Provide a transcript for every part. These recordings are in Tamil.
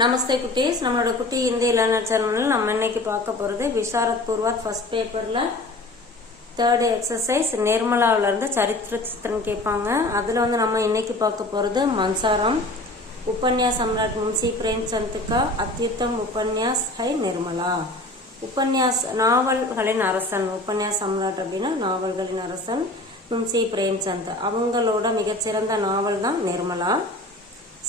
நமஸ்தே குட்டீஸ். நம்மளோட குட்டி இந்தி லேர்னர் சேனல்ல நம்ம இன்னைக்கு பார்க்க போறது விஷாரத் பூர்வாத் ஃபர்ஸ்ட் பேப்பர்ல தேர்ட் எக்ஸசைஸ் நிர்மலாவில இருந்து சரித்திர சித்திரம் கேட்பாங்க. அதுல நம்ம இன்னைக்கு பார்க்க போறது மன்சாரம். उपन्यास सम्राट मुंशी प्रेमचंद का अत्युत्तम उपन्यास है निर्मला. उपन्यास நாவல்களின் அரசன். उपन्यास सम्राट அப்படின்னா நாவல்களின் அரசன் முன்சி பிரேம்சந்த். அவங்களோட மிகச்சிறந்த நாவல் தான் நிர்மலா.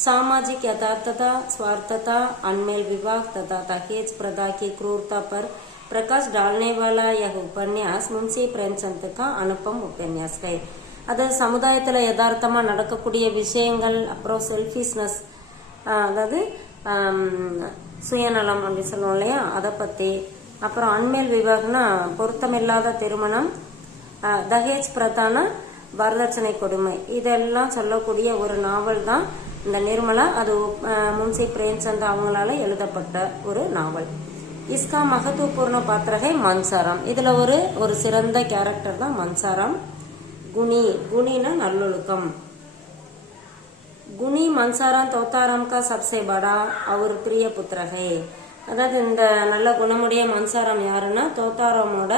सामाजिक यथार्थता, स्वार्थता, अनमेल विवाह तथा दहेज प्रथा की क्रूरता पर प्रकाश डालने वाला यह उपन्यास मुंशी प्रेमचंद का अनुपम उपन्यास है. அது சமுதாயத்தில் யதார்த்தமா நடக்கக்கூடிய விஷயங்கள், அப்புறம் செல்ஃபிஷ்னஸ், அதாவது சுயநலம் அப்படின்னு சொல்லுவோம் இல்லையா, அதை பத்தி, அப்புறம் அன்மேல் விவாகம்னா பொருத்தமில்லாத திருமணம், தஹேஜ் பிரதான வரதட்சணை கொடுமை, இதெல்லாம் சொல்லக்கூடிய ஒரு நாவல் தான் இந்த நிர்மலா. அது முன்சி பிரேம்சந்த் அவங்களால எழுதப்பட்ட ஒரு நாவல். இஸ்கா மகத்துவபூர்ண பாத்திரகை மன்சாரம். இதுல ஒரு சிறந்த கேரக்டர் தான் மன்சாரம். குணி, குணினா நல்லொழுக்கம். குணி மன்சாரம் தோத்தாராம் கா சப்சே படா அவர் பிரிய புத்திரகை. அதாவது இந்த நல்ல குணமுடைய மன்சாரம் யாருன்னா தோத்தாராமோட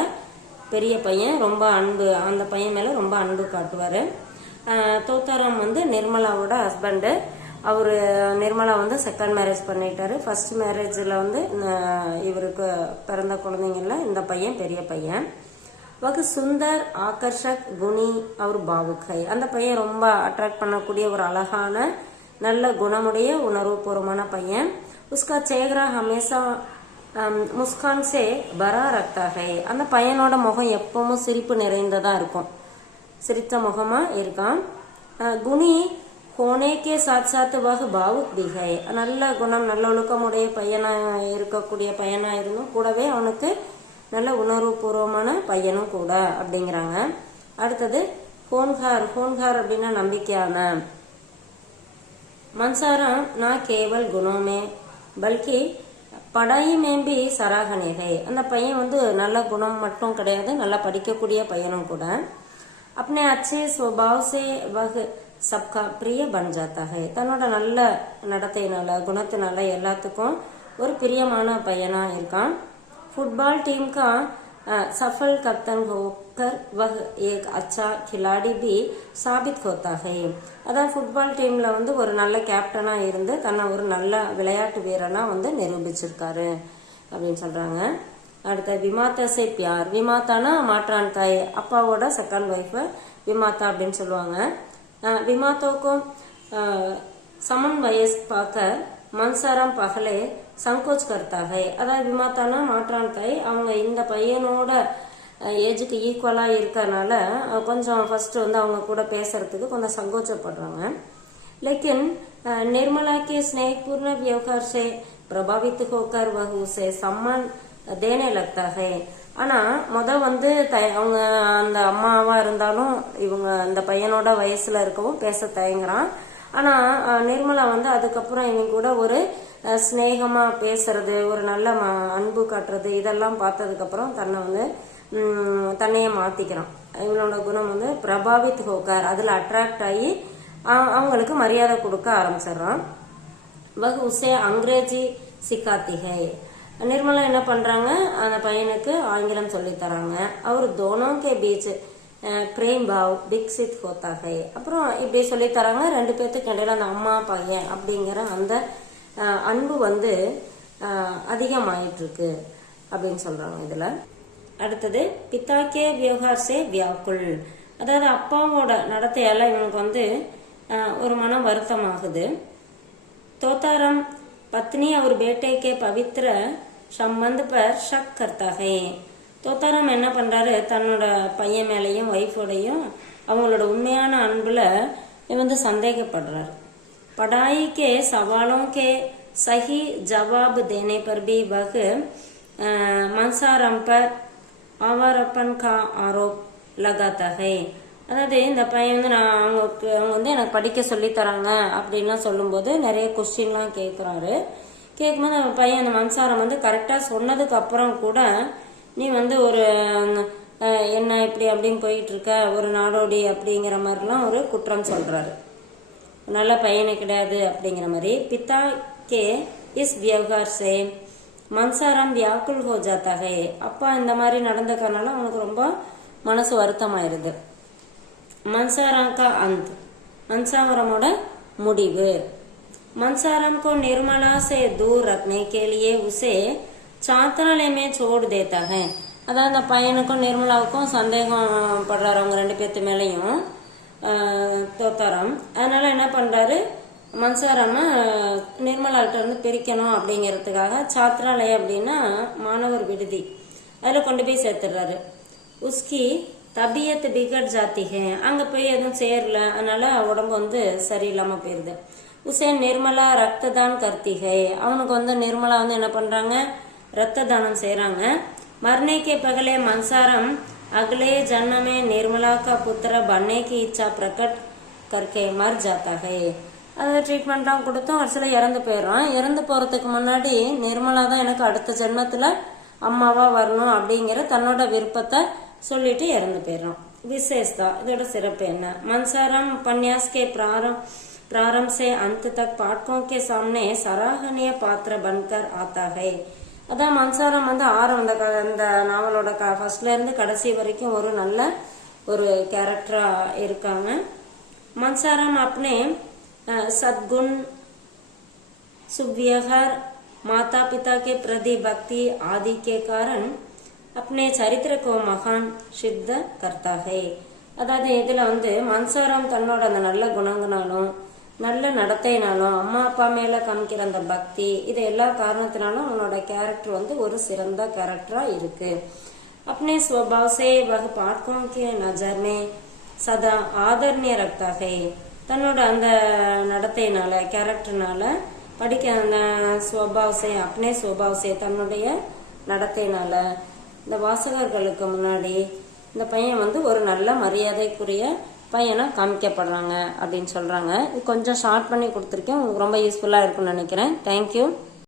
பெரிய பையன். ரொம்ப அன்பு, அந்த பையன் மேல ரொம்ப அன்பு காட்டுவாரு. தோத்தாராம் நிர்மலாவோட ஹஸ்பண்டு. அவரு நிர்மலா செகண்ட் மேரேஜ் பண்ணிட்டாரு. ஃபர்ஸ்ட் மேரேஜ்ல இவருக்கு பிறந்த குழந்தைங்கள்ல இந்த பையன் பெரிய பையன். வகு சுந்தர், ஆகர்ஷக், குணி அவர் பாவுக் ஹை. அந்த பையன் ரொம்ப அட்ராக்ட் பண்ணக்கூடிய ஒரு அழகான நல்ல குணமுடைய உணர்வுபூர்வமான பையன். உஸ்கா சேகரா ஹமேசா முஸ்கான் சே பரா ரக்தா ஹை. அந்த பையனோட முகம் எப்பவும் சிரிப்பு நிறைந்ததா இருக்கும், சிரித்த முகமா இருக்கான். குணி ஹோனே கே சாத் சாத் வகு பாவுக் பி ஹை. நல்ல குணம், நல்ல ஒழுக்கமுடைய பையனா இருக்கக்கூடிய பையனா இருந்தும் கூடவே அவனுக்கு நல்ல உணர்வுபூர்வமான பையனும் கூட அப்படிங்கிறாங்க. அடுத்தது ஹோன்ஹார். ஹோன்ஹார் அப்படின்னா நம்பிக்கையான. மன்சாரம் நா கேவல் குணமே பல்கி படாயி மேம்பி சராகனேகை. அந்த பையன் நல்ல குணம் மட்டும் கிடையாது, நல்லா படிக்கக்கூடிய பையனும் கூட. अपने अच्छे स्वभाव से वह सबका प्रिय बन जाता है. தன்னோட நல்ல நடத்தையினால, குணத்தினால எல்லாத்துக்கும் ஒரு பிரியமான பையனா இருக்கான். फुटबॉल टीम का सफल कप्तान होकर वह एक अच्छा खिलाड़ी भी साबित होता है. அதான் ஃபுட்பால் டீம்ல ஒரு நல்ல கேப்டனா இருந்து தன்னை ஒரு நல்ல விளையாட்டு வீரனா நிரூபிச்சிருக்காரு அப்படின்னு சொல்றாங்க. அடுத்த விமாத்தா சே பியார். விமாத்தானா மாற்றான் தாய், அப்பாவோட செகண்ட் ஒய்ஃப் விமாத்தா அப்படின்னு சொல்லுவாங்க. விமாத்தோக்கும் சமன் வயசு பார்க்க மன்சாரம் பகலே சங்கோச் கர்த்தாக. அதாவது விமாத்தானா மாற்றான் தாய், அவங்க இந்த பையனோட ஏஜுக்கு ஈக்குவலா இருக்கறனால கொஞ்சம் ஃபர்ஸ்ட் அவங்க கூட பேசுறதுக்கு கொஞ்சம் சங்கோச்சப்படுறாங்க. लेकिन निर्मला के स्नेहपूर्ण व्यवहार से प्रभावित होकर वह उसे सम्मान देने लगता है. ஆனா அவங்க அந்த அம்மாவா இருந்தாலும் இவங்க அந்த பையனோட வயசுல இருக்கவும் பேச தயங்குறான். ஆனா நிர்மலா அதுக்கப்புறம் இவங்க கூட ஒரு ஸ்னேகமா பேசுறது, ஒரு நல்ல அன்பு காட்டுறது, இதெல்லாம் பார்த்ததுக்கு அப்புறம் தன்னையே மாத்திக்கிறான். இவனோட குணம் பிரபாவித் ஹோக்கார், அதுல அட்ராக்ட் ஆகி அவங்களுக்கு மரியாதை கொடுக்க ஆரம்பிச்சிடறான். வகு உசே அங்கிரேஜி சிக்காத்தி ஹை. நிர்மலா என்ன பண்றாங்க, அந்த பையனுக்கு ஆங்கிலம் சொல்லி தராங்க. அவர் தோனோக்கே பீச் பிரேம் பாவ் விக்சித் ஹோத்தா ஹை. அப்புறம் இப்படி சொல்லி தராங்க. ரெண்டு பேர்த்துக்கு இடையில அந்த அம்மா பையன் அப்படிங்கிற அந்த அன்பு அதிகமாயிட்டு இருக்கு அப்படின்னு சொல்றாங்க இதுல. அடுத்தது பிதாக்கே விவகார் சே வியாக்குள். அதாவது அப்பாவோட நடத்தையால இவனுக்கு ஒரு மனம் வருத்தமாகுது. தோத்தாரம் பத்னி அவர் பேட்டைக்கே பவித்ர சம்பந்த் பர் ஷக் கர்த்தா ஹை. தோத்தாராம் என்ன பண்றாரு, தன்னோட பையன் மேலையும் ஒய்ஃபோடையும் அவங்களோட உண்மையான அன்புல சந்தேகப்படுறாரு. पढ़ाई के सवालों के सही जवाब देने पर भी वह मंसाराम पर आवारपन का आरोप लगाता है. அதாவது இந்த பையன் அவங்க எனக்கு படிக்க சொல்லி தராங்க அப்படின்லாம் சொல்லும்போது நிறைய கொஸ்டின்லாம் கேட்குறாரு. கேட்கும்போது அந்த பையன் அந்த மன்சாரம் கரெக்டா சொன்னதுக்கு அப்புறம் கூட நீ ஒரு என்ன இப்படி அப்படின்னு போயிட்டு இருக்க, ஒரு நாடோடி அப்படிங்கிற மாதிரிலாம் ஒரு குற்றம் சொல்றாரு. நல்ல பையனு கிடையாது அப்படிங்கிற மாதிரி. பிதா கே इस व्यवहार से மன்சாராம் வியாக்குல் ஹோ ஜாத்தா ஹே. அப்பா இந்த மாதிரி நடந்துக்கறனால அவனுக்கு ரொம்ப மனசு வருத்தமாயிருது. மன்சாராம் கா அந்த், மன்சாரமோட முடிவு. मंसाराम को निर्मला से दूर रखने के लिए उसे छात्रालय में छोड़ देता है. அதான் அந்த பையனுக்கும் நிர்மலாவுக்கும் சந்தேகம் படுறாரு அவங்க 2 பேர்த்து மேலையும் தோத்தாராம். அதனால என்ன பண்றாரு, மன்சாராம நிர்மலாட்ட இருந்து பிரிக்கணும் அப்படிங்கிறதுக்காக சாத்ராலயம் அப்படின்னா மாணவர் விடுதி, அதுல கொண்டு போய் சேர்த்துடுறாரு. உஸ்கி தபியத் பிகட் ஜாத்தி ஹே. அங்க போய் எதுவும் சேரல, அதனால உடம்பு வந்து சரியில்லாம போயிருது. உசே நிர்மலா ரத்த தான் கர்த்தி ஹை. அவனுக்கு வந்து நிர்மலா வந்து என்ன பண்றாங்க, ரத்த தானம் செய்யறாங்க. मरने के पहले मंसारम अगले जन्म में निर्मला का पुत्र बनने की इच्छा प्रकट करके मर जाता है. அது ட்ரீட்மெண்ட்லாம் கொடுத்தும் ஒரு சில இறந்து போயிடுறான். இறந்து போறதுக்கு முன்னாடி நிர்மலா தான் எனக்கு அடுத்த ஜென்மத்துல அம்மாவா வரணும் அப்படிங்கிற தன்னோட விருப்பத்தை சொல்லிட்டு இறந்து போயிடுறான். விசேஷதா, இதோட சிறப்பு என்ன? मंसारम उपन्यास के प्रारंभ से अंत तक पाठकों के सामने सराहनीय पात्र बनकर आता है. அதான் மன்சாரம் வந்து அந்த நாவலோட ஃபர்ஸ்ட்ல இருந்து கடைசி வரைக்கும் ஒரு நல்ல ஒரு கேரக்டரா இருக்காங்க. மன்சாரம் अपने सद्गुण, सुव्यवहार, माता पिता के प्रति भक्ति आदि के कारण अपने चरित्र को महान सिद्ध करता है. அதாவது இதுல வந்து மன்சாரம் தன்னோட அந்த நல்ல குணங்களாலும் நல்ல நடத்தைனாலும் அம்மா அப்பா மேல காமிக்கிற அந்த பக்தி, இது எல்லா காரணத்தினாலும் அவனோட கேரக்டர் வந்து ஒரு சிறந்த கேரக்டரா இருக்கு. अपने स्वभाव से वह पाठकों के नजर में सदा आदरणीय रखता है. தன்னோட அந்த நடத்தைனால கேரக்டர்னால படிக்க அந்த ஸ்வபாவசே अपने स्वभावसे தன்னுடைய நடத்தைனால இந்த வாசகர்களுக்கு முன்னாடி இந்த பையன் வந்து ஒரு நல்ல மரியாதைக்குரிய பையனா காமிக்கப்படுறாங்க அப்படின்னு சொல்றாங்க. இது கொஞ்சம் ஷார்ட் பண்ணி கொடுத்துருக்கேன், உங்களுக்கு ரொம்ப யூஸ்ஃபுல்லா இருக்கும்னு நினைக்கிறேன். தேங்க்யூ.